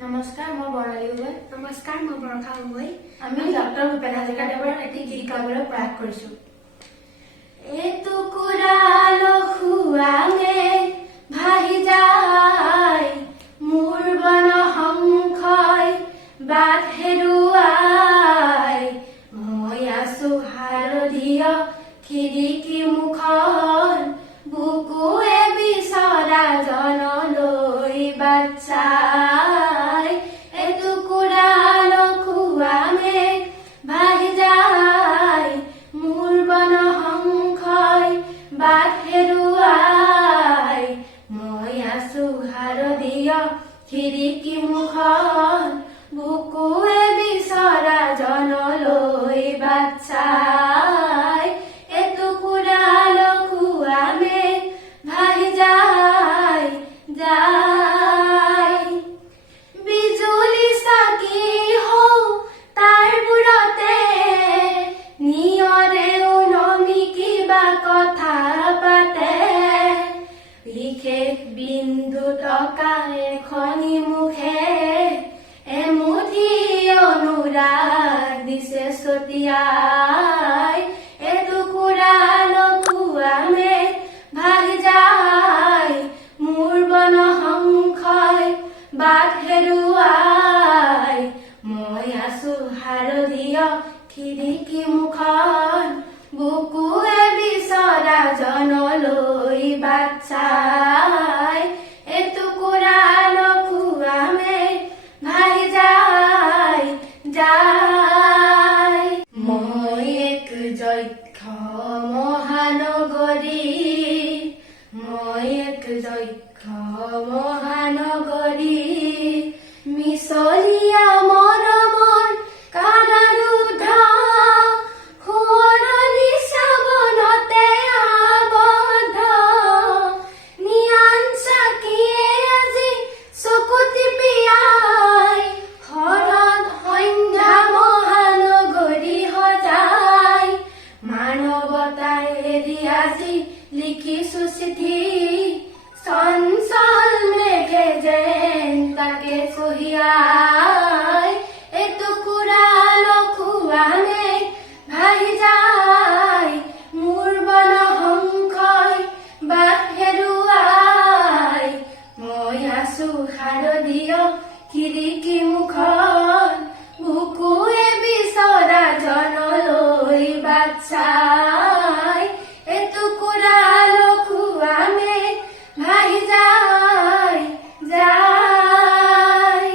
নমস্কাৰ, মই বৰ্ণালী গগৈ। নমস্কাৰ, মই বৰষা গগৈ। আমি ডক্টৰ ভূপেন হাজৰিকাদেৱৰ এটি গীত গাবলৈ প্ৰয়াস কৰিছো। এটুকুৰা লখুৱাঙে ভাহি যায়, মোৰ বন সংশয় বাট হেৰুৱাই, মই আছো হালধীয়া খিৰিকী মুখন, বুকুৱে বিচৰা জনলৈ বাট চাই। এটুকুৰা লখুৱাঙে ভাহি যায়, মোৰ বন সংশয় বাট হেৰুৱাই, মই আছো হালধীয়া খিৰিকী মুখন, বুকুৱে বিচৰা জনলৈ বাট চাই। এটুকুৰা লখুৱাঙে ভাহি যায়, যায়। বিজুলী চাকি হওঁ তাৰ বুৰতে, নিয়ৰে ওলমি কিবা কথা পাতে, বিশেষ বিন্দু টকা এখনি মুখে, এমুঠি অনুৰাগ দিছে ছটিয়াই। এটুকুৰা লখুৱাঙে ভাহি যায়, মোৰ বন সংশয় বাট হেৰুৱাই, মই আছো হালধীয়া খিৰিকী মুখন, বুকুৱে বিচৰা জনলৈ বাট চাই। এটুকুৰা লখুৱাঙে ভাহি যায়, যায়। মই এক যক্ষ মহানগৰী, মই এক যক্ষ মহানগৰী, মিছলীয়া মৰমৰ কাৰাৰুদ্ধ, সোঁৱৰণি শ্ৰাৱণতে আবদ্ধ, নিয়ান চাকিয়ে আজি চকু টিপি আই, শৰৎ সন্ধ্যা মহানগৰী সজাই, মানৱতাই এৰি আজি লিখিছো চিঠি, চঞ্চল মেঘে যেন তাকে চহিয়াই। এটুকুৰা লখুৱাঙে ভাহি যায়, মোৰ বন সংশয় বাট হেৰুৱাই, মই আছো হালধীয়া খিৰিকী মুখন, বুকুৱে বিচৰা জনলৈ বাট চাই।